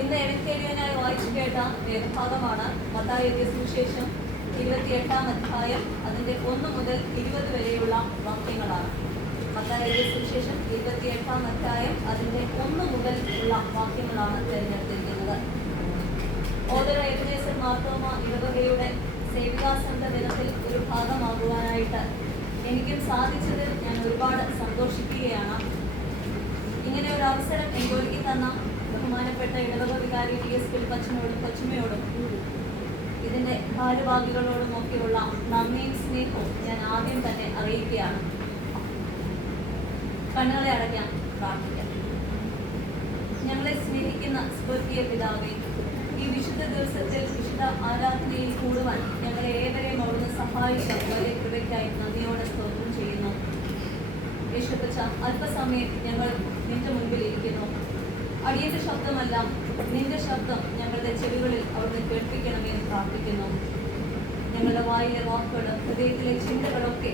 ഇന്ന് എഴുത്തേരിയനായി വായിച്ചു കേട്ട വേദഭാഗമാണ് മത്തായിയുടെ സുവിശേഷം 28-ാം അധ്യായം അതിൻ്റെ 1 മുതൽ 20 വരെയുള്ള വാക്യങ്ങളാണ്. മത്തായിയുടെ സുവിശേഷം 28-ാം അധ്യായം അതിൻ്റെ 1 മുതൽ ഉള്ള വാക്യങ്ങളാണ് തിരഞ്ഞെടുത്തിരിക്കുന്നത്. ഓദര എബനേസർ മാർത്തോമ ഇടവകയുടെ സേവികാസംഘ ദിനത്തിൽ ഒരു ഭാഗമാകുവാനായിട്ട് എനിക്കും സാധിച്ചതിൽ ഞാൻ ഒരുപാട് സന്തോഷിക്കുകയാണ്. ഇങ്ങനെ ഒരു അവസരം എനിക്ക് ഒരുക്കി തന്ന ബഹുമാനപ്പെട്ട ഇടവക വികാരി DS ഫിലിപ്പച്ചനോടും കൊച്ചുമ്മയോടും ഇതിൻ്റെ ഭാരവാഹികളോടും ഒക്കെയുള്ള നന്ദിയും സ്നേഹവും ഞാൻ ആദ്യം തന്നെ അറിയിക്കുകയാണ്. കണ്ണുകളെ അടയ്ക്കാൻ പ്രാർത്ഥിക്കാം. ഞങ്ങളെ സ്നേഹിക്കുന്ന സ്വർഗീയ പിതാവേ, ഈ വിശുദ്ധ ദിവസത്തിൽ വിശുദ്ധ ആരാധനയിൽ കൂടുവാൻ ഞങ്ങളെ ഏവരെയും അവിടുന്ന് സഹായിച്ച വലിയ കൃപയ്ക്കായി നന്ദിയോടെ സ്തോത്രം ചെയ്യുന്നു. യേശുപ്പച്ച, അല്പസമയം ഞങ്ങൾ നിന്റെ മുൻപിൽ ഇരിക്കുന്നു. അടിയന്റെ ശബ്ദമല്ല, നിന്റെ ശബ്ദം ഞങ്ങളുടെ ചെവികളിൽ അവിടുന്ന് കേൾപ്പിക്കണമേ എന്ന് പ്രാർത്ഥിക്കുന്നു. ഞങ്ങളുടെ വായിലെ വാക്കുകൾ, ഹൃദയത്തിലെ ചിന്തകളൊക്കെ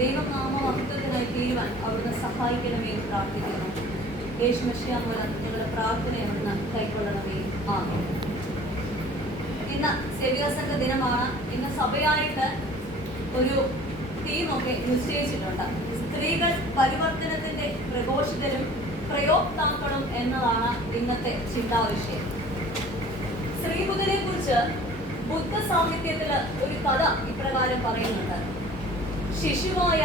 ദൈവനാമമഹത്വത്തിനായി തീരുവാൻ അവിടുന്ന് സഹായിക്കണമേ എന്ന് പ്രാർത്ഥിക്കുന്നു. യേശു മിശിഹാ മൂലം ഞങ്ങളുടെ പ്രാർത്ഥന അവിടുന്ന് കൈക്കൊള്ളണമേ. ആമേൻ. ഇന്ന് സേവികാസംഘ ദിനമാണ്. ഇന്ന് സഭയായിട്ട് ഒരു തീമൊക്കെ നിശ്ചയിച്ചിട്ടുണ്ട്. സ്ത്രീകൾ പരിവർത്തനത്തിന്റെ പ്രഘോഷിതരും പ്രയോക്താക്കളും എന്നതാണ് ഇന്നത്തെ ചിന്താവിഷയം. ശ്രീബുദ്ധനെ കുറിച്ച് ബുദ്ധ സാഹിത്യത്തില് ഒരു കഥ ഇപ്രകാരം പറയുന്നുണ്ട്. ശിശുവായ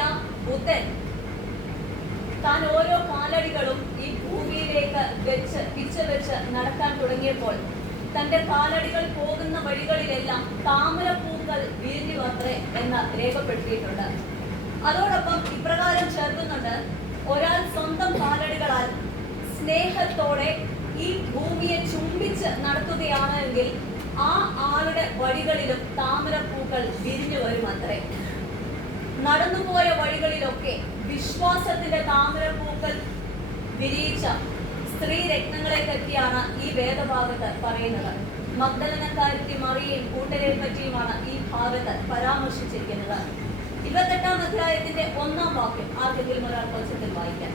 ബുദ്ധൻ താൻ ഓരോ കാലടികളും ഈ ഭൂമിയിലേക്ക് വെച്ച് നടക്കാൻ തുടങ്ങിയപ്പോൾ തന്റെ കാലടികൾ പോകുന്ന വഴികളിലെല്ലാം താമരപ്പൂക്കൾ വിരിഞ്ഞു അത്രേ എന്ന് രേഖപ്പെടുത്തിയിട്ടുണ്ട്. അതോടൊപ്പം ഇപ്രകാരം ചേർക്കുന്നുണ്ട്: ഒരാൾ സ്വന്തം കാലടികളാൽ സ്നേഹത്തോടെ ഈ ഭൂമിയെ ചുംബിച്ച് നടത്തുകയാണ് എങ്കിൽ ആ ആളുടെ വഴികളിലും താമരപ്പൂക്കൾ വിരിഞ്ഞു വരും അത്രേ. നടന്നുപോയ വഴികളിലൊക്കെ വിശ്വാസത്തിന്റെ താമരപ്പൂക്കൾ വിരിയിച്ച സ്ത്രീ രത്നങ്ങളെ പറ്റിയാണ് ഈ വേദഭാഗത്ത് പറയുന്നത്. മഗ്ദലനക്കാരത്തി മറിയയും കൂട്ടരെ പറ്റിയുമാണ് ഈ ഭാഗത്ത് പരാമർശിച്ചിരിക്കുന്നത്. 28-ാം അധ്യായത്തിന്റെ 1-ാം വാക്യം ആർക്കെങ്കിലും ഒരാൾ കൊച്ചത്തിൽ വായിക്കാം.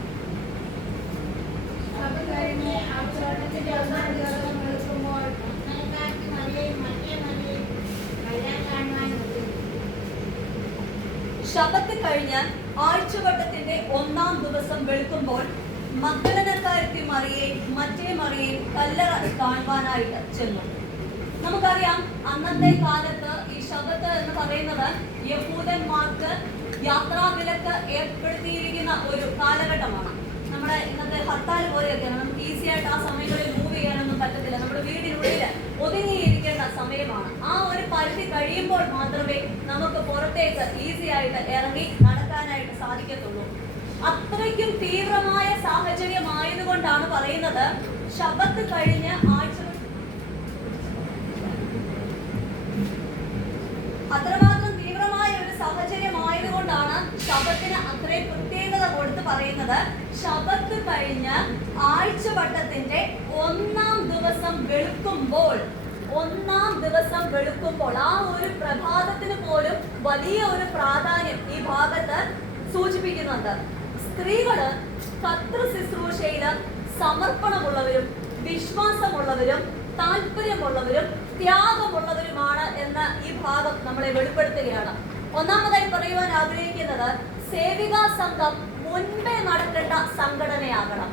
ശബത്ത് കഴിഞ്ഞ് ആഴ്ചവട്ടത്തിന്റെ 1-ാം ദിവസം വെളുക്കുമ്പോൾ മഗ്ദലനക്കാരത്തി മറിയയും മറ്റേ മറിയയും കല്ലറ കാണുവാനായിട്ട് ചെന്നു. നമുക്കറിയാം, അന്നത്തെ കാലത്ത് ഈ ശബത്ത് എന്ന് പറയുന്നത് യഹൂദന്മാർക്ക് യാത്രാവിലക്ക് ഏർപ്പെടുത്തിയിരിക്കുന്ന ഒരു കാലഘട്ടമാണ്. നമ്മുടെ ഇന്നത്തെ ഹർത്താൽ പോലെയൊക്കെയാണ്. നമുക്ക് ഈസി ആയിട്ട് ആ സമയങ്ങളിൽ മൂവ് ചെയ്യാനൊന്നും പറ്റത്തില്ല. നമ്മുടെ വീടിനുള്ളിൽ ഒതുങ്ങിയിരിക്കേണ്ട സമയമാണ്. ആ ഒരു പരിധി കഴിയുമ്പോൾ മാത്രമേ നമുക്ക് പുറത്തേക്ക് ഈസി ആയിട്ട് ഇറങ്ങി നടക്കാനായിട്ട് സാധിക്കത്തുള്ളൂ. അത്രയ്ക്കും തീവ്രമായ സാഹചര്യമായതുകൊണ്ടാണ് പറയുന്നത് ശബത്ത് കഴിഞ്ഞ് അത്രമാത്രം തീവ്രമായ ഒരു സാഹചര്യമായതുകൊണ്ടാണ് ശബത്തിന് അത്രയും പ്രത്യേകത കൊടുത്ത് പറയുന്നത്. ശബത്ത് കഴിഞ്ഞ് ആഴ്ചവട്ടത്തിന്റെ 1-ാം ദിവസം വെളുക്കുമ്പോൾ ആ ഒരു പ്രഭാതത്തിന് പോലും വലിയ ഒരു പ്രാധാന്യം ഈ ഭാഗത്ത് സൂചിപ്പിക്കുന്നുണ്ട്. സ്ത്രീകള് കർത്തൃ ശുശ്രൂഷയില് സമർപ്പണമുള്ളവരും വിശ്വാസമുള്ളവരും താല്പര്യമുള്ളവരും ത്യാഗമുള്ളവരുമാണ് എന്ന് ഈ ഭാഗം നമ്മളെ വെളിപ്പെടുത്തുകയാണ്. ഒന്നാമതായി പറയുവാൻ ആഗ്രഹിക്കുന്നത്, സേവികാ സംഘം മുൻപേ നടക്കേണ്ട സംഘടനയാകണം.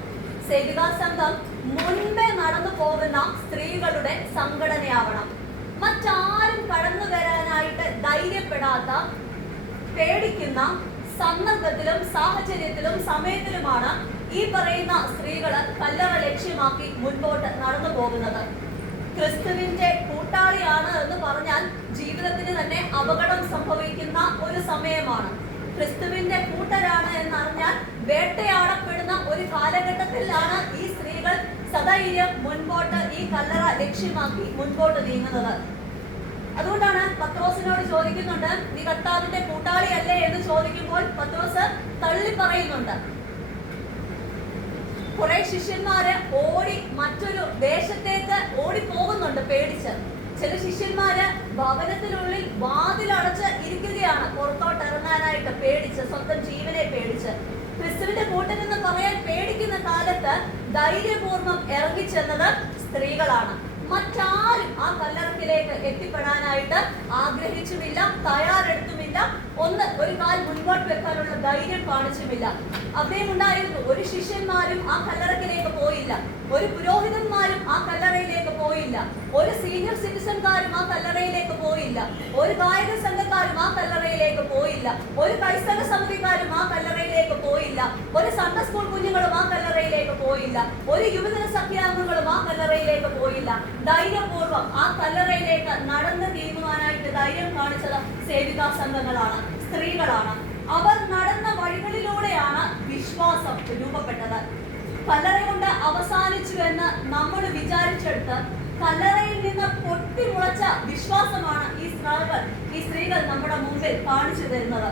സേവികാ സംഘം മുൻപേ നടന്നു പോകുന്ന സ്ത്രീകളുടെ സംഘടനയാവണം. മറ്റാരും കടന്നു വരാനായിട്ട് ധൈര്യപ്പെടാത്ത, പേടിക്കുന്ന സന്ദർഭത്തിലും സാഹചര്യത്തിലും സമയത്തിലുമാണ് ഈ പറയുന്ന സ്ത്രീകൾ കല്ലറ ലക്ഷ്യമാക്കി മുൻപോട്ട് നടന്നു പോകുന്നത്. ക്രിസ്തുവിന്റെ കൂട്ടാളിയാണ് എന്ന് പറഞ്ഞാൽ ജീവിതത്തിന് തന്നെ അപകടം സംഭവിക്കുന്ന ഒരു സമയമാണ്. ക്രിസ്തുവിന്റെ കൂട്ടരാണ് എന്നറിഞ്ഞാൽ വേട്ടയാടപ്പെടുന്ന ഒരു കാലഘട്ടത്തിലാണ് ഈ സ്ത്രീകൾ സധൈര്യം മുൻപോട്ട് ഈ കല്ലറ ലക്ഷ്യമാക്കി മുൻപോട്ട് നീങ്ങുന്നത്. അതുകൊണ്ടാണ് പത്രോസിനോട് ചോദിക്കുന്നുണ്ട്, നീ കർത്താവിന്റെ കൂട്ടാളിയല്ലേ എന്ന് ചോദിക്കുമ്പോൾ പത്രോസ് തള്ളി പറയുന്നുണ്ട്. കുറെ ശിഷ്യന്മാര് ഓടി മറ്റൊരു ദേശത്തേക്ക് ഓടിപ്പോകുന്നുണ്ട് പേടിച്ച്. ചില ശിഷ്യന്മാര് ഭവനത്തിനുള്ളിൽ വാതിലടച്ച് ഇരിക്കുകയാണ്, പുറത്തോട്ട് ഇറങ്ങാനായിട്ട് പേടിച്ച്, സ്വന്തം ജീവനെ പേടിച്ച്. ക്രിസ്തുവിന്റെ കൂട്ടരെന്ന് പറയാൻ പേടിക്കുന്ന കാലത്ത് ധൈര്യപൂർവ്വം ഇറങ്ങിച്ചെന്നത് സ്ത്രീകളാണ്. മറ്റാരും ആ കല്ലറക്കിലേക്ക് എത്തിപ്പെടാനായിട്ട് ആഗ്രഹിച്ചുമില്ല, തയ്യാറെടുത്തുമില്ല, ഒരു കാൽ മുൻപോട്ട് വെക്കാനുള്ള ധൈര്യം കാണിച്ചുമില്ല. അവിടെ ഉണ്ടായിരുന്നു ഒരു ശിഷ്യന്മാരും ആ കല്ലറക്കിലേക്ക് പോയില്ല, ഒരു പുരോഹിതന്മാരും ആ കല്ലറയിലേക്ക് പോയില്ല, ഒരു സീനിയർ സിറ്റിസൺകാരും ആ കല്ലറയിലേക്ക് പോയില്ല, ഒരു ഗായക സംഘക്കാരും ആ കല്ലറയിലേക്ക് പോയില്ല, ഒരു ക്രൈസ്തവ സമിതിക്കാരും ആ കല്ലറയിലേക്ക് പോയില്ല, ഒരു സൺഡേ സ്കൂൾ കുഞ്ഞുങ്ങളും ആ കല്ലറയിലേക്ക് പോയില്ല, ഒരു യുവജന സഖ്യാംഗങ്ങളും ആ കല്ലറയിലേക്ക് പോയില്ല. ധൈര്യപൂർവ്വം ആ കല്ലറയിലേക്ക് നടന്ന് നീങ്ങുവാനായിട്ട് ധൈര്യം കാണിച്ചത് സേവികാ സംഘങ്ങളാണ്, സ്ത്രീകളാണ്. അവർ നടന്ന വഴികളിലൂടെയാണ് വിശ്വാസം രൂപപ്പെട്ടത്. കല്ലറ കൊണ്ട് അവസാനിച്ചു എന്ന് നമ്മൾ വിചാരിച്ചെടുത്ത് കല്ലറയിൽ നിന്ന് പൊട്ടിമുളച്ച വിശ്വാസമാണ് ഈ സ്ത്രീകൾ നമ്മുടെ മുമ്പിൽ കാണിച്ചു തരുന്നത്.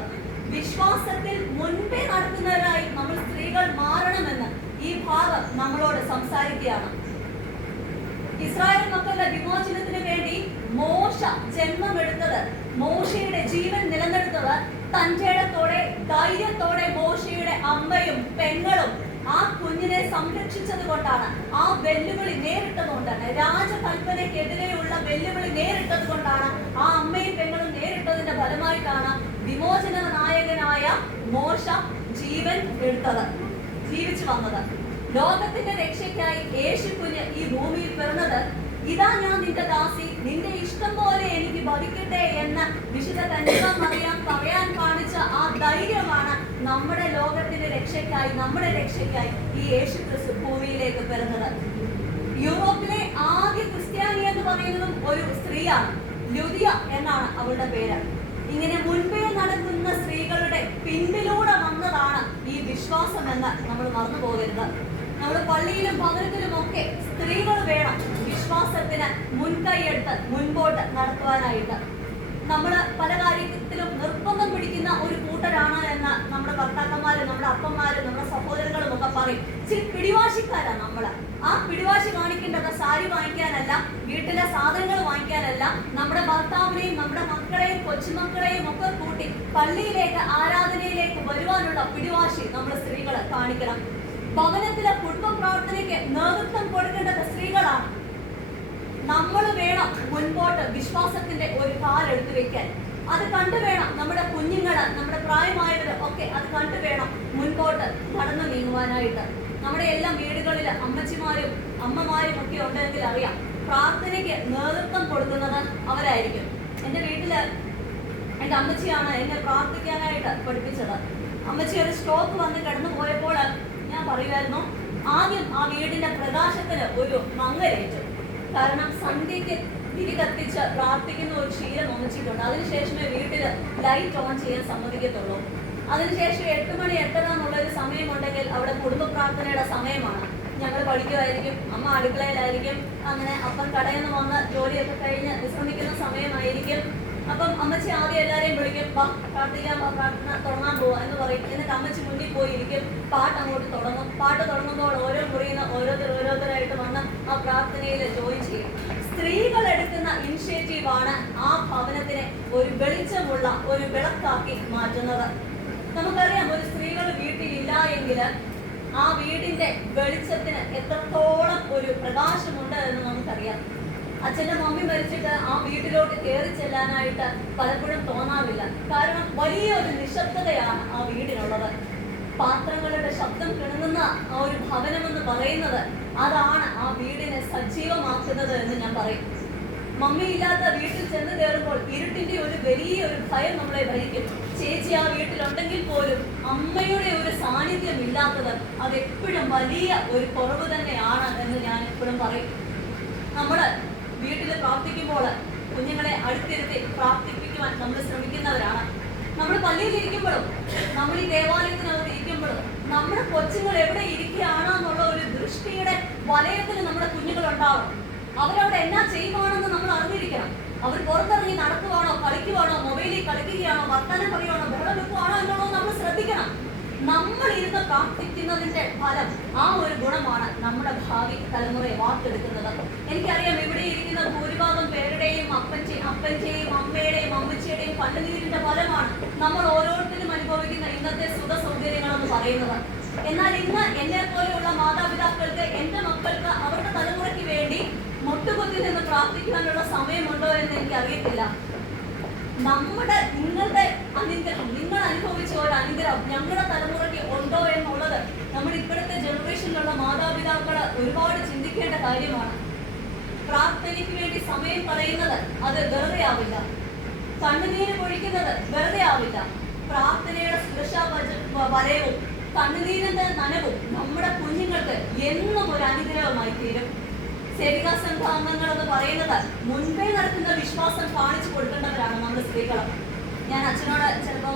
വിശ്വാസത്തിൽ മുൻപേ നടത്തുന്നവരായി നമ്മൾ സ്ത്രീകൾ മാറണമെന്ന് ഈ ഭാഗം നമ്മളോട് സംസാരിക്കുകയാണ്. ഇസ്രായേൽ മക്കളുടെ വിമോചനത്തിന് വേണ്ടി മോശ ജന്മമെടുത്തത്, മോശയുടെ ജീവൻ നിലനിർത്തത് തന്റേടത്തോടെ ധൈര്യത്തോടെ മോശയുടെ അമ്മയും പെങ്ങളും ആ കുഞ്ഞിനെ സംരക്ഷിച്ചത് കൊണ്ടാണ്. ആ വെല്ലുവിളി നേരിട്ടത് കൊണ്ടാണ്, രാജകൽപ്പനയ്ക്കെതിരെയുള്ള വെല്ലുവിളി നേരിട്ടത് കൊണ്ടാണ്, ആ അമ്മയും പെങ്ങളും നേരിട്ടതിന്റെ ഫലമായിട്ടാണ് വിമോചന നായകനായ മോശ ജീവൻ എടുത്തത്, ജീവിച്ചു വന്നത്. ലോകത്തിന്റെ രക്ഷയ്ക്കായി യേശു കുഞ്ഞ് ഈ ഭൂമിയിൽ പിറന്നത്, ഇതാ ഞാൻ നിന്റെ ദാസി, നിന്റെ ഇഷ്ടം പോലെ എനിക്ക് ഭവിക്കട്ടെ എന്ന് വിശുദ്ധ കന്യകാമറിയാം പറയാൻ കാണിച്ച ആ ധൈര്യമാണ് നമ്മുടെ ലോകത്തിന്റെ രക്ഷയ്ക്കായി, നമ്മുടെ രക്ഷയ്ക്കായി ഈ യേശു ക്രിസ്തു ഭൂമിയിലേക്ക് പിറന്നത്. യൂറോപ്പിലെ ആദ്യ ക്രിസ്ത്യാനി എന്ന് പറയുന്നതും ഒരു സ്ത്രീയാണ്. ലുദിയ എന്നാണ് അവളുടെ പേര്. ഇങ്ങനെ മുൻപേ നടക്കുന്ന സ്ത്രീകളുടെ പിന്നിലൂടെ വന്നതാണ് ഈ വിശ്വാസം എന്ന് നമ്മൾ മറന്നു പോകരുത്. നമ്മുടെ പള്ളിയിലും ഭവനത്തിലും ഒക്കെ സ്ത്രീകൾ വേണം വിശ്വാസത്തിന് മുൻകൈയെടുത്ത് മുൻപോട്ട് നടത്തുവാനായിട്ട്. നമ്മൾ പല കാര്യത്തിലും നിർബന്ധം പിടിക്കുന്ന ഒരു കൂട്ടരാണ് എന്ന് നമ്മുടെ ഭർത്താക്കന്മാരും നമ്മുടെ അപ്പന്മാരും നമ്മുടെ സഹോദരങ്ങളും ഒക്കെ പറയും. ഇച്ചിരി പിടിവാശിക്കാരാണ് നമ്മള്. ആ പിടിവാശി കാണിക്കേണ്ടത് സാരി വാങ്ങിക്കാനല്ല, വീട്ടിലെ സാധനങ്ങൾ വാങ്ങിക്കാനല്ല, നമ്മുടെ ഭർത്താവിനെയും നമ്മുടെ മക്കളെയും കൊച്ചുമക്കളെയും ഒക്കെ കൂട്ടി പള്ളിയിലേക്ക് ആരാധനയിലേക്ക് വരുവാനുള്ള പിടിവാശി നമ്മൾ സ്ത്രീകൾ കാണിക്കണം. ഭവനത്തിലെ കുടുംബ പ്രാർത്ഥനയ്ക്ക് നേതൃത്വം കൊടുക്കേണ്ടത് സ്ത്രീകളാണ്. നമ്മൾ വേണം മുൻപോട്ട് വിശ്വാസത്തിന്റെ ഒരു കാലെടുത്തു വെക്കാൻ. അത് കണ്ടുവേണം നമ്മുടെ കുഞ്ഞുങ്ങള്, നമ്മുടെ പ്രായമായവര് ഒക്കെ അത് കണ്ടുവേണം മുൻപോട്ട് കടന്നു നീങ്ങുവാനായിട്ട്. നമ്മുടെ എല്ലാം വീടുകളിൽ അമ്മച്ചിമാരും അമ്മമാരും ഒക്കെ ഉണ്ടെങ്കിൽ അറിയാം, പ്രാർത്ഥനയ്ക്ക് നേതൃത്വം കൊടുക്കുന്നത് അവരായിരിക്കും. എൻ്റെ വീട്ടില് എൻ്റെ അമ്മച്ചിയാണ് എന്നെ പ്രാർത്ഥിക്കാനായിട്ട് പഠിപ്പിച്ചത്. അമ്മച്ചി ഒരു സ്ട്രോക്ക് വന്ന് കിടന്നു പോയപ്പോൾ ഞാൻ പറയുമായിരുന്നു, ആദ്യം ആ വീടിന്റെ പ്രകാശത്തിന് ഒരു മങ്ങലേറ്റു. കാരണം സന്ധ്യയ്ക്ക് തിരി കത്തിച്ച് പ്രാർത്ഥിക്കുന്ന ഒരു ശീലം അമ്മച്ചിട്ടുണ്ട്. അതിനുശേഷമേ വീട്ടിൽ ലൈറ്റ് ഓൺ ചെയ്യാൻ സമ്മതിക്കത്തുള്ളൂ. അതിനുശേഷം 8 മണി 8:30 എന്നുള്ളൊരു സമയമുണ്ടെങ്കിൽ അവിടെ കുടുംബ പ്രാർത്ഥനയുടെ സമയമാണ്. ഞങ്ങൾ പഠിക്കുമായിരിക്കും, അമ്മ അടുക്കളയിലായിരിക്കും, അങ്ങനെ അപ്പം കടയിൽ നിന്ന് വന്ന് ജോലിയൊക്കെ കഴിഞ്ഞ് വിശ്രമിക്കുന്ന സമയമായിരിക്കും. അപ്പം അമ്മച്ചി ആദ്യം എല്ലാവരെയും വിളിക്കും, വാ പ്രാർത്ഥിക്കാൻ, പ്രാർത്ഥന തുടങ്ങാൻ പോവാ എന്ന് പറയും. എന്നിട്ട് അമ്മച്ചി മുന്നിൽ പോയിരിക്കും, പാട്ട് അങ്ങോട്ട് തുടങ്ങും. പാട്ട് തുടങ്ങുമ്പോൾ ഓരോ മുറിയിൽ ഓരോരുത്തരായിട്ട് വന്ന് ആ പ്രാർത്ഥനയിൽ ജോയിൻ ചെയ്യും. സ്ത്രീകൾ എടുക്കുന്ന ഇനിഷ്യേറ്റീവാണ് ആ ഭവനത്തിനെ ഒരു വെളിച്ചമുള്ള ഒരു വിളക്കാക്കി മാറ്റുന്നത്. നമുക്കറിയാം, ഒരു സ്ത്രീകൾ വീട്ടിലില്ല എങ്കിൽ ആ വീടിന്റെ വെളിച്ചത്തിന് എത്രത്തോളം ഒരു പ്രകാശമുണ്ട് എന്ന് നമുക്കറിയാം. അച്ഛൻ്റെ മമ്മി മരിച്ചിട്ട് ആ വീട്ടിലോട്ട് കയറി ചെല്ലാനായിട്ട് പലപ്പോഴും തോന്നാറില്ല. കാരണം വലിയൊരു നിശബ്ദതയാണ് ആ വീടിനുള്ളത്. പാത്രങ്ങളുടെ ശബ്ദം കിണങ്ങുന്ന ആ ഒരു ഭവനമെന്ന് പറയുന്നത് അതാണ് ആ വീടിനെ സജീവമാക്കുന്നത് എന്ന് ഞാൻ പറയും. മമ്മി ഇല്ലാത്ത വീട്ടിൽ ചെന്ന് കയറുമ്പോൾ ഇരുട്ടിന്റെ ഒരു വലിയൊരു ഭയം നമ്മളെ ഭരിക്കും. ചേച്ചി ആ വീട്ടിലുണ്ടെങ്കിൽ പോലും അമ്മയുടെ ഒരു സാന്നിധ്യം ഇല്ലാത്തത് അതെപ്പോഴും വലിയ ഒരു കുറവ് തന്നെയാണ് എന്ന് ഞാൻ എപ്പോഴും പറയും. നമ്മൾ വീട്ടിൽ പ്രാർത്ഥിക്കുമ്പോൾ കുഞ്ഞുങ്ങളെ അടുത്തിരുത്തി പ്രാർത്ഥിപ്പിക്കുവാൻ നമ്മൾ ശ്രമിക്കുന്നവരാണ്. നമ്മൾ പള്ളിയിൽ ഇരിക്കുമ്പോഴും നമ്മൾ ഈ ദേവാലയത്തിനകത്ത് ഇരിക്കുമ്പോഴും നമ്മുടെ കൊച്ചുങ്ങൾ എവിടെ ഇരിക്കുകയാണോ എന്നുള്ള ഒരു ദൃഷ്ടിയുടെ വലയത്തിൽ നമ്മുടെ കുഞ്ഞുങ്ങളുണ്ടാവും. അവരവിടെ എന്നാ ചെയ്യുവാണെന്ന് നമ്മൾ അറിഞ്ഞിരിക്കണം. അവർ പുറത്തിറങ്ങി നടക്കുവാണോ, കളിക്കുവാണോ, മൊബൈലിൽ കളിക്കുകയാണോ, വർത്തമാനം പറയുവാണോ, ബഹളം വെക്കുവാണോ എന്നുള്ളത് നമ്മൾ ശ്രദ്ധിക്കണം. നമ്മൾ ഇരുന്ന് പ്രാർത്ഥിക്കുന്നതിന്റെ ഫലം, ആ ഒരു ഗുണമാണ് നമ്മുടെ ഭാവി തലമുറയെ വാർത്തെടുക്കുന്നത്. എനിക്കറിയാം, ഇവിടെ ഇരിക്കുന്ന ഭൂരിഭാഗം പേരുടെയും അപ്പന്റെയും അമ്മയുടെയും അമ്മച്ചിയുടെയും കണ്ണുനീരിന്റെ ഫലമാണ് നമ്മൾ ഓരോരുത്തരും അനുഭവിക്കുന്ന ഇന്നത്തെ സുഖ സൗകര്യങ്ങളെന്ന് പറയുന്നത്. എന്നാൽ ഇന്ന് എന്നെ പോലെയുള്ള മാതാപിതാക്കൾക്ക്, എന്റെ മക്കൾക്ക് അവരുടെ തലമുറയ്ക്ക് വേണ്ടി എനിക്ക് അറിയത്തില്ല. നിങ്ങളുടെ അനുഗ്രഹം, നിങ്ങൾ അനുഭവിച്ച ഒരു അനുഗ്രഹം ഞങ്ങളുടെ തലമുറയ്ക്ക് ഉണ്ടോ എന്നുള്ളത് നമ്മുടെ ഇപ്പോഴത്തെ ജനറേഷനിലുള്ള മാതാപിതാക്കൾ ഒരുപാട് ചിന്തിക്കേണ്ട കാര്യമാണ്. പ്രാർത്ഥനയ്ക്ക് വേണ്ടി സമയം കളയുന്നത് അത് വെറുതെ ആവില്ല. കണ്ണുനീര് പൊഴിക്കുന്നത് വെറുതെ ആവില്ല. പ്രാർത്ഥനയുടെ സുരക്ഷാ വലയവും കണ്ണുനീരിന്റെ നനവും നമ്മുടെ കുഞ്ഞുങ്ങൾക്ക് എന്നും ഒരു അനുഗ്രഹമായി തീരും. സേവികാ സംഘാംഗങ്ങൾ എന്ന് പറയുന്നത് മുൻപേ നടക്കുന്ന വിശ്വാസം കാണിച്ചു കൊടുക്കേണ്ടവരാണ് നമ്മൾ സ്ത്രീകൾ. ഞാൻ അച്ഛനോട് ചിലപ്പം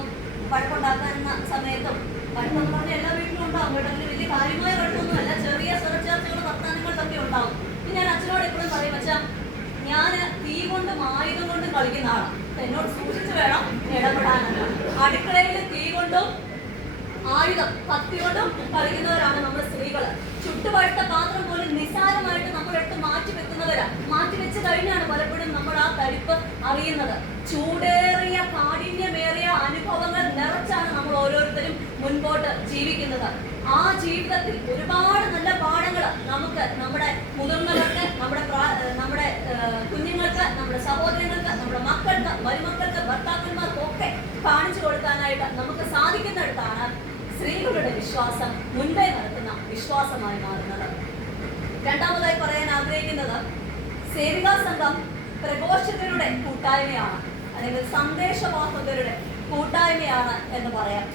വഴക്കുണ്ടാക്കുന്ന സമയത്തും, വഴക്കെന്ന് പറഞ്ഞാൽ എല്ലാ വീട്ടിലും ഉണ്ടാവും കേട്ടോ, വലിയ കാര്യമായ വഴക്കൊന്നുമല്ല, ചെറിയ സ്വരച്ചേർച്ചകളും വർത്തമാനങ്ങളിലൊക്കെ ഉണ്ടാവും. ഞാൻ അച്ഛനോട് എപ്പോഴും പറയും, അച്ഛാ ഞാൻ തീ കൊണ്ടും ആയുധം കൊണ്ടും കളിക്കുന്ന ആളാണ്, എന്നോട് സൂക്ഷിച്ച് വേണം ഇടപെടാനല്ല. അടുക്കളയിൽ തീ കൊണ്ടും ആയുധം കത്തി കൊണ്ടും കളിക്കുന്നവരാണ് നമ്മൾ സ്ത്രീകൾ. ചുട്ടുപഴുത്ത പാത്രം പോലും നിസ്സാരമായിട്ട് നമ്മളെടുത്ത് മാറ്റി വെച്ച് കഴിഞ്ഞാണ് പലപ്പോഴും നമ്മൾ ആ തരിപ്പ് അറിയുന്നത്. ചൂടേറിയ കാഠിന്യമേറിയ അനുഭവങ്ങൾ നിറച്ചാണ് നമ്മൾ ഓരോരുത്തരും മുൻപോട്ട് ജീവിക്കുന്നത്. ആ ജീവിതത്തിൽ ഒരുപാട് നല്ല പാഠങ്ങൾ നമുക്ക് നമ്മുടെ മുതിർന്നവർക്ക്, നമ്മുടെ കുഞ്ഞുങ്ങൾക്ക്, നമ്മുടെ സഹോദരങ്ങൾക്ക്, നമ്മുടെ മക്കൾക്ക്, മരുമക്കൾക്ക്, ഭർത്താക്കന്മാർക്കൊക്കെ കാണിച്ചു കൊടുക്കാനായിട്ട് നമുക്ക് സാധിക്കുന്നിടത്താണ് സ്ത്രീകളുടെ വിശ്വാസം മുൻപേ നടത്തുന്ന വിശ്വാസമായി മാറുന്നത്. രണ്ടാമതായി പറയാൻ ആഗ്രഹിക്കുന്നത്, സേവികാ സംഘം പ്രഘോഷകരുടെ കൂട്ടായ്മയാണ്, അല്ലെങ്കിൽ സന്ദേശവാഹകരുടെ കൂട്ടായ്മയാണ് എന്ന് പറയാം.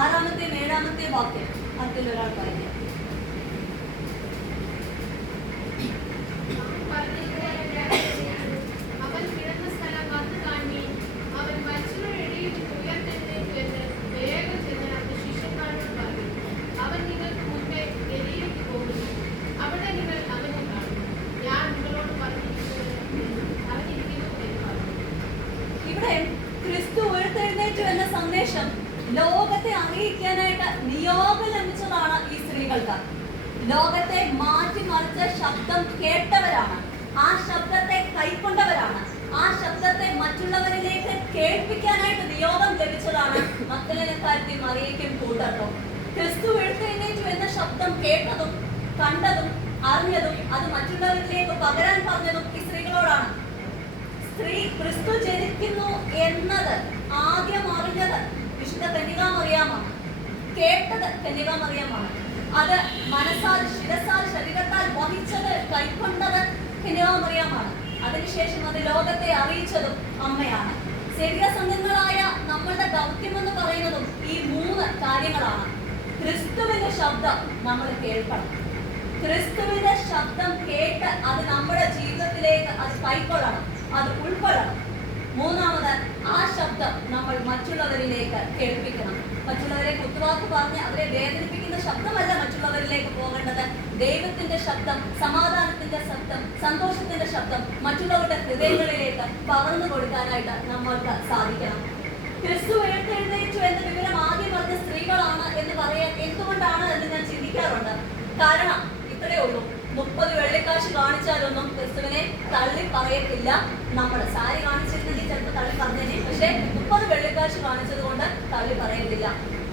6-ാമത്തെയും 7-ാമത്തെയും വാക്യം അതിൽ ഒരാൾ പറയുക. ഇവിടെ ക്രിസ്തു ഉയർത്തെഴുന്നേറ്റു എന്ന സന്ദേശം ലോകത്തെ അറിയിക്കാനായിട്ട് നിയോഗം ലഭിച്ചതാണ് ഈ സ്ത്രീകൾക്ക്. ലോകത്തെ മാറ്റിമറിച്ച ശബ്ദം കേട്ടവരാണ്, ആ ശബ്ദത്തെ കൈക്കൊണ്ടവരാണ്, ആ ശബ്ദത്തെ മറ്റുള്ളവരിലേക്ക് കേൾപ്പിക്കാനായിട്ട് നിയോഗം ലഭിച്ചതാണ് മഗ്ദലനക്കാരത്തി മറിയയ്ക്കും കൂട്ടർക്കും. ക്രിസ്തു ഉയർത്തെഴുന്നേറ്റു എന്ന ശബ്ദം കേട്ടതും കണ്ടതും അറിഞ്ഞതും അത് മറ്റുള്ളവരിലേക്ക് പകരാൻ പറഞ്ഞതും ഈ സ്ത്രീകളോടാണ്. ക്രിസ്തു ജനിക്കുന്നു എന്നത് ആദ്യം അറിഞ്ഞത് വിശുദ്ധ കന്യകാമറിയാമാണ്, കേട്ടത് കന്യകാമറിയാമാണ്. അത് മനസ്സാൽ, ശിരസാൽ, ശരീരത്താൽ വഹിച്ചത്, കൈക്കൊണ്ടത് കന്യകാമറിയാമാണ്. അതിനുശേഷം അത് ലോകത്തെ അറിയിച്ചതും അമ്മയാണ്. സേവികാ സംഘങ്ങളായ നമ്മളുടെ ദൗത്യം എന്ന് പറയുന്നതും ഈ 3 കാര്യങ്ങളാണ്. ക്രിസ്തുവിന്റെ ശബ്ദം നമ്മൾ കേൾക്കണം, ക്രിസ്തുവിന്റെ ശബ്ദം കേട്ട് അത് നമ്മുടെ ജീവിതത്തിലേക്ക് അത് കൈക്കൊള്ളണം, അത് ഉൾക്കൊള്ളണം. 3-ാമത്, ആ ശബ്ദം നമ്മൾ മറ്റുള്ളവരിലേക്ക് കേൾപ്പിക്കണം. മറ്റുള്ളവരെ കുത്തുവാക്ക് പറഞ്ഞ് അവരെ വേദനിപ്പിക്കുന്ന ശബ്ദമല്ല മറ്റുള്ളവരിലേക്ക് പോകേണ്ടത്. ദൈവത്തിന്റെ ശബ്ദം, സമാധാനത്തിന്റെ ശബ്ദം, സന്തോഷത്തിന്റെ ശബ്ദം മറ്റുള്ളവരുടെ ഹൃദയങ്ങളിലേക്ക് പകർന്നു കൊടുക്കാനായിട്ട് നമ്മൾക്ക് സാധിക്കണം. ക്രിസ്തു ഉയർത്തെഴുന്നേറ്റു എന്ന വിവരം ആദ്യം പറഞ്ഞ സ്ത്രീകളാണ് എന്ന് പറയാൻ എന്തുകൊണ്ടാണ് എന്ന് ഞാൻ ചിന്തിക്കാറുണ്ട്. കാരണം ഇത്രയേ ഉള്ളൂ, 30 വെള്ളിക്കാശ് കാണിച്ചാലൊന്നും ക്രിസ്തുവിനെ തള്ളി പറയത്തില്ല. നമ്മൾ സാരി കാണിച്ചിരുന്നെങ്കിൽ ചിലപ്പോൾ തള്ളി പറഞ്ഞേനെ, പക്ഷെ 30 വെള്ളിക്കാശ് കാണിച്ചത് കൊണ്ട് തള്ളി പറയത്തില്ല.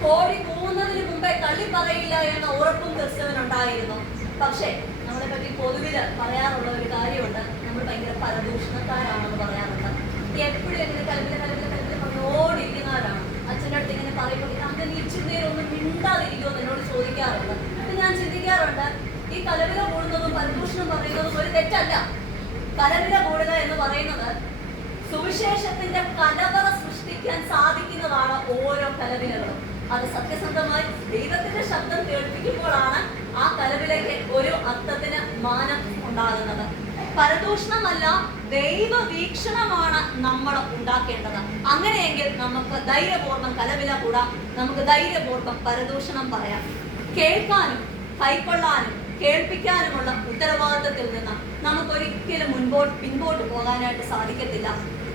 കോഴി കൂവുന്നതിന് മുമ്പേ തള്ളി പറയില്ല എന്ന ഉറപ്പും ക്രിസ്തുവിനുണ്ടായിരുന്നു. പക്ഷെ നമ്മളെ പറ്റി പൊതുവിൽ പറയാറുള്ള ഒരു കാര്യമുണ്ട്, നമ്മൾ ഭയങ്കര പരദൂഷണക്കാരാണെന്ന് പറയാറുണ്ട്. എപ്പോഴും ഇങ്ങനെ കലവില് പറഞ്ഞോടിരിക്കുന്നവരാണ്. അച്ഛൻ്റെ അടുത്ത് ഇങ്ങനെ പറയുമ്പോൾ നമുക്ക് ഇച്ചിരി നേരം ഒന്നും മിണ്ടാതിരിക്കുമെന്ന് എന്നോട് ചോദിക്കാറുണ്ട്. അപ്പൊ ഞാൻ ചിന്തിക്കാറുണ്ട്, ഈ കലവില കൂടുന്നതും പരദൂഷണം പറയുന്നതും ഒരു തെറ്റല്ല. കലവില കൂടുക എന്ന് പറയുന്നത് സുവിശേഷത്തിന്റെ കലവറ സൃഷ്ടിക്കാൻ സാധിക്കുന്നതാണ് ഓരോ കലവിലകളും. അത് സത്യസന്ധമായി ദൈവത്തിന്റെ ശബ്ദം കേൾപ്പിക്കുമ്പോഴാണ് ആ കലവിലയ്ക്ക് ഒരു അർത്ഥത്തിന് മാനം ഉണ്ടാകുന്നത്. പരദൂഷണമല്ല, ദൈവവീക്ഷണമാണ് നമ്മൾ ഉണ്ടാക്കേണ്ടത്. അങ്ങനെയെങ്കിൽ നമുക്ക് ധൈര്യപൂർവ്വം കലവില കൂടാം, നമുക്ക് ധൈര്യപൂർവ്വം പരദൂഷണം പറയാം. കേൾക്കാനും കൈക്കൊള്ളാനും കേൾപ്പിക്കാനുമുള്ള ഉത്തരവാദിത്തത്തിൽ നിന്ന് നമുക്കൊരിക്കലും പിൻപോട്ട് പോകാനായിട്ട് സാധിക്കത്തില്ല.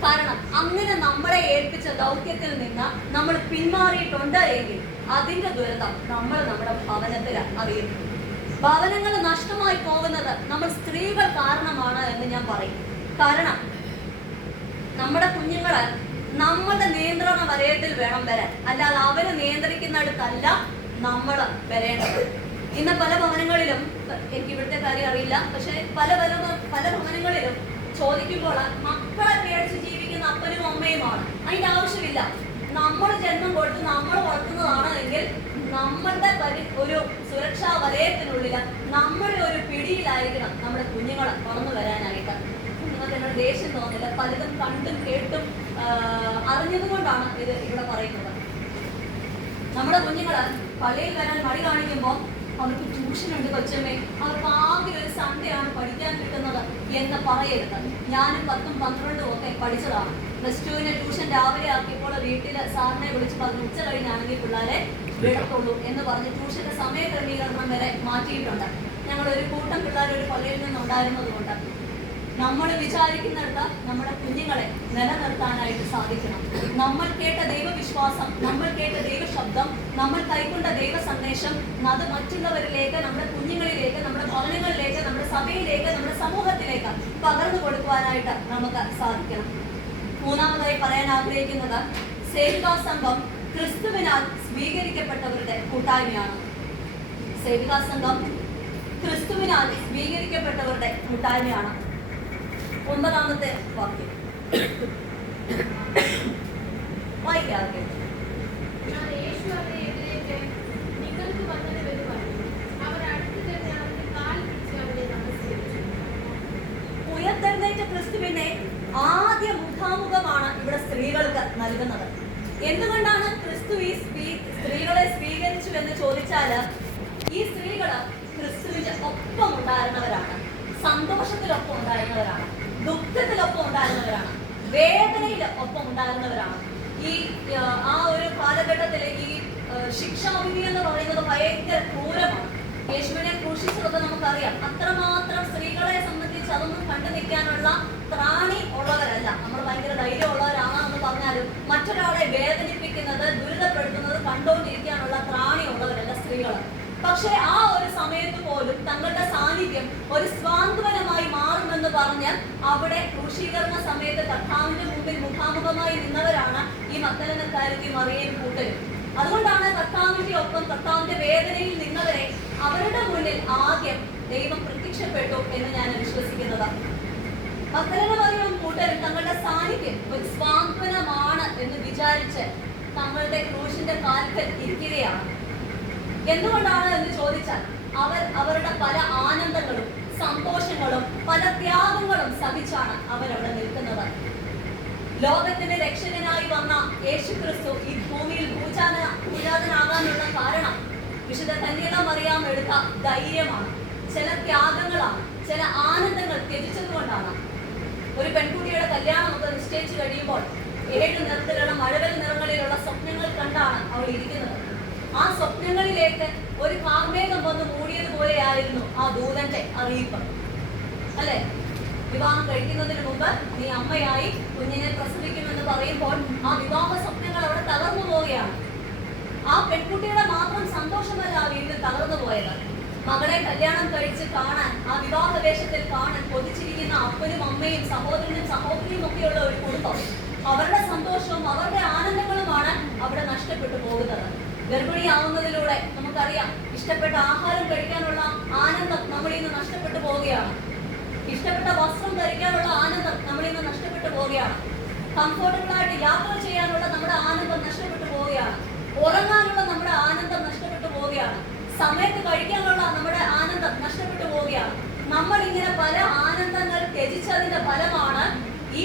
കാരണം അങ്ങനെ നമ്മളെ ഏൽപ്പിച്ച ദൗത്യത്തിൽ നിന്ന് നമ്മൾ പിന്മാറിയിട്ടുണ്ട് എങ്കിൽ അതിന്റെ ദുരിതം നമ്മൾ നമ്മുടെ ഭവനത്തിൽ അറിയും. ഭവനങ്ങൾ നഷ്ടമായി പോകുന്നത് നമ്മൾ സ്ത്രീകൾ കാരണമാണ് എന്ന് ഞാൻ പറയും. കാരണം നമ്മുടെ കുഞ്ഞുങ്ങള് നമ്മളുടെ നിയന്ത്രണ വലയത്തിൽ വേണം വരാൻ, അല്ലാതെ അവര് നിയന്ത്രിക്കുന്നിടത്തല്ല നമ്മൾ വരേണ്ടത്. ഇന്ന് പല ഭവനങ്ങളിലും, എനിക്ക് ഇവിടുത്തെ കാര്യം അറിയില്ല, പക്ഷെ പല ഭവനങ്ങളിലും ചോദിക്കുമ്പോൾ മക്കളെ പേടിച്ച് ജീവിക്കുന്ന അപ്പനും അമ്മയുമാണ്. അതിന്റെ ആവശ്യമില്ല. നമ്മൾ ജന്മം കൊടുത്ത് നമ്മൾ വളർത്തുന്നതാണ് എങ്കിൽ നമ്മളുടെ ഒരു സുരക്ഷാ വലയത്തിനുള്ളിൽ നമ്മുടെ ഒരു പിടിയിലായിരിക്കണം നമ്മുടെ കുഞ്ഞുങ്ങൾ വളർന്നു വരാനായിട്ട്. നിങ്ങൾക്ക് എന്നോട് ദേഷ്യം തോന്നില്ല, പലതും കണ്ടും കേട്ടും അറിഞ്ഞതുകൊണ്ടാണ് ഇത് ഇവിടെ പറയുന്നത്. നമ്മുടെ കുഞ്ഞുങ്ങള് പള്ളിയിൽ വരാൻ മടി കാണിക്കുമ്പോൾ അവർക്ക് ട്യൂഷൻ ഉണ്ട് കൊച്ചമ്മേ, അവർക്ക് ആകെ ഒരു സൺഡേയാണ് പഠിക്കാൻ കിട്ടുന്നത് എന്ന് പറയരുത്. ഞാനും 10ഉം 12ഉം ഒക്കെ പഠിച്ചതാണ്. +2 ട്യൂഷൻ രാവിലെ ആക്കിയപ്പോൾ വീട്ടിൽ സാറിനെ വിളിച്ച് പറഞ്ഞു ഉച്ച കഴിഞ്ഞാണെങ്കിൽ പിള്ളേരെ വിടത്തുള്ളൂ എന്ന് പറഞ്ഞ് ട്യൂഷന്റെ സമയ ക്രമീകരണം വരെ മാറ്റിയിട്ടുണ്ട്. ഞങ്ങളൊരു കൂട്ടം പിള്ളേർ ഒരു പള്ളിയിൽ നിന്നുണ്ടായിരുന്നത് കൊണ്ട് നമ്മൾ വിചാരിക്കുന്നിടത്ത് നമ്മുടെ കുഞ്ഞുങ്ങളെ നിലനിർത്താനായിട്ട് സാധിക്കണം. നമ്മൾ കേട്ട ദൈവവിശ്വാസം, നമ്മൾ കേട്ട ദൈവശബ്ദം, നമ്മൾ കൈക്കൊണ്ട ദൈവ സന്ദേശം അത് മറ്റുള്ളവരിലേക്ക്, നമ്മുടെ കുഞ്ഞുങ്ങളിലേക്ക്, നമ്മുടെ ഭവനങ്ങളിലേക്ക്, നമ്മുടെ സഭയിലേക്ക്, നമ്മുടെ സമൂഹത്തിലേക്ക് പകർന്നു കൊടുക്കുവാനായിട്ട് നമുക്ക് സാധിക്കണം. മൂന്നാമതായി പറയാൻ ആഗ്രഹിക്കുന്നത് സേവികാ സംഘം ക്രിസ്തുവിനാൽ സ്വീകരിക്കപ്പെട്ടവരുടെ കൂട്ടായ്മയാണ്. സേവികാ സംഘം ക്രിസ്തുവിനാൽ സ്വീകരിക്കപ്പെട്ടവരുടെ കൂട്ടായ്മയാണ്. 9ാമത്തെ വാക്യം വായിക്കാതെ. ഉയർത്തെഴുന്നേറ്റ ക്രിസ്തുവിനെ ആദ്യ മുഖാമുഖമാണ് ഇവിടെ സ്ത്രീകൾക്ക് നൽകുന്നത്. എന്തുകൊണ്ടാണ് ക്രിസ്തു ഈ സ്ത്രീകളെ സ്വീകരിച്ചു എന്ന് ചോദിച്ചാൽ, ഈ സ്ത്രീകള് ക്രിസ്തുവിന്റെ ഒപ്പം ഉണ്ടായിരുന്നവരാണ്, സന്തോഷത്തിലൊപ്പം ഉണ്ടായിരുന്നവരാണ്, ദുഃഖത്തിലൊപ്പം ഉണ്ടായിരുന്നവരാണ്, വേദനയിൽ ഒപ്പം ഉണ്ടായിരുന്നവരാണ്. ആ ഒരു കാലഘട്ടത്തിലെ ഈ ശിക്ഷാവിധി എന്ന് പറയുന്നത് ഭയങ്കര ക്രൂരമാണ്. യേശുവിനെ ക്രൂശിച്ചതൊക്കെ നമുക്കറിയാം. അത്രമാത്രം സ്ത്രീകളെ സംബന്ധിച്ച് അതൊന്നും കണ്ടു നിൽക്കാനുള്ള ത്രാണി ഉള്ളവരല്ല. നമ്മൾ ഭയങ്കര ധൈര്യമുള്ളവരാണെന്ന് പറഞ്ഞാലും മറ്റൊരാളെ വേദനിപ്പിക്കുന്നത്, ദുരിതപ്പെടുത്തുന്നത് കണ്ടുകൊണ്ടിരിക്കാനുള്ള ത്രാണി ഉള്ളവരല്ല സ്ത്രീകൾ. പക്ഷെ ആ ഒരു സമയത്ത് പോലും തങ്ങളുടെ സാന്നിധ്യം ഒരു സ്വാന്തവനമായി മാറുമെന്ന് പറഞ്ഞ് അവിടെ ക്രൂശീകരണ സമയത്ത് കർത്താവിന്റെ മുമ്പിൽ മുഖാമുഖമായി നിന്നവരാണ് ഈ മഗ്ദലനക്കാരത്തിയും മറിയയും കൂട്ടരും. അതുകൊണ്ടാണ് കർത്താവിന്റെ ഒപ്പം, കർത്താവിന്റെ വേദനയിൽ നിന്നവരെ അവരുടെ മുന്നിൽ ആദ്യം ദൈവം പ്രത്യക്ഷപ്പെട്ടു എന്ന് ഞാൻ വിശ്വസിക്കുന്നത്. മഗ്ദലന മറിയവും കൂട്ടരും തങ്ങളുടെ സാന്നിധ്യം ഒരു സ്വാന്തവനമാണ് എന്ന് വിചാരിച്ച് തങ്ങളുടെ ക്രൂശിന്റെ കാൽക്കൽ ഇരിക്കുകയാണ്. എന്തുകൊണ്ടാണ് എന്ന് ചോദിച്ചാൽ, അവരുടെ പല ആനന്ദങ്ങളും സന്തോഷങ്ങളും പല ത്യാഗങ്ങളും സഹിച്ചാണ് അവരവിടെ നിൽക്കുന്നത്. ലോകത്തിന്റെ രക്ഷകനായി വന്ന യേശുക്രിസ്തു ഈ ഭൂമിയിൽ പൂജാതനാകാനുള്ള കാരണം വിശുദ്ധ കന്യക മറിയാം എടുത്ത ധൈര്യമാണ്, ചില ത്യാഗങ്ങളാണ്, ചില ആനന്ദങ്ങൾ ത്യജിച്ചതുകൊണ്ടാണ്. ഒരു പെൺകുട്ടിയുടെ കല്യാണം ഒക്കെ നിശ്ചയിച്ചു കഴിയുമ്പോൾ 7 നിറത്തിലുള്ള മഴവിൽ നിറങ്ങളിലുള്ള സ്വപ്നങ്ങൾ കണ്ടാണ് അവൾ ഇരിക്കുന്നത്. ആ സ്വപ്നങ്ങളിലേക്ക് ഒരു കാർമേഘം വന്ന് മൂടിയതുപോലെയായിരുന്നു ആ ദൂതന്റെ അറിയിപ്പ്, അല്ലെ? വിവാഹം കഴിക്കുന്നതിന് മുമ്പ് നീ അമ്മയായി കുഞ്ഞിനെ പ്രസവിക്കുമെന്ന് പറയുമ്പോൾ ആ വിവാഹ സ്വപ്നങ്ങൾ അവിടെ തകർന്നു പോവുകയാണ്. ആ പെൺകുട്ടിയുടെ മാത്രം സന്തോഷമല്ല ആ വീട്ടിൽ തകർന്നു പോയത്. മകളെ കല്യാണം കഴിച്ച് കാണാൻ, ആ വിവാഹ വേഷത്തിൽ കാണാൻ കൊതിച്ചിരിക്കുന്ന അപ്പനും അമ്മയും സഹോദരനും സഹോദരിയും ഒക്കെയുള്ള ഒരു കുടുംബം, അവരുടെ സന്തോഷവും അവരുടെ ആനന്ദങ്ങളുമാണ് അവിടെ നഷ്ടപ്പെട്ടു പോകുന്നത്. ഗർഭിണിയാവുന്നതിലൂടെ നമുക്കറിയാം, ഇഷ്ടപ്പെട്ട ആഹാരം കഴിക്കാനുള്ള ആനന്ദം നമ്മളിൽ നിന്ന് നഷ്ടപ്പെട്ടു പോവുകയാണ്. ഇഷ്ടപ്പെട്ട വസ്ത്രം ധരിക്കാനുള്ള ആനന്ദം നമ്മളിൽ നിന്ന് നഷ്ടപ്പെട്ടു പോവുകയാണ്. കംഫോർട്ടബിളായിട്ട് യാത്ര ചെയ്യാനുള്ള നമ്മുടെ ആനന്ദം നഷ്ടപ്പെട്ടു പോവുകയാണ്. ഉറങ്ങാനുള്ള നമ്മുടെ ആനന്ദം നഷ്ടപ്പെട്ടു പോവുകയാണ്. സമയത്ത് കഴിക്കാനുള്ള നമ്മുടെ ആനന്ദം നഷ്ടപ്പെട്ടു പോവുകയാണ്. നമ്മൾ ഇങ്ങനെ പല ആനന്ദങ്ങൾ ത്യജിച്ചതിന്റെ ഫലമാണ് ഈ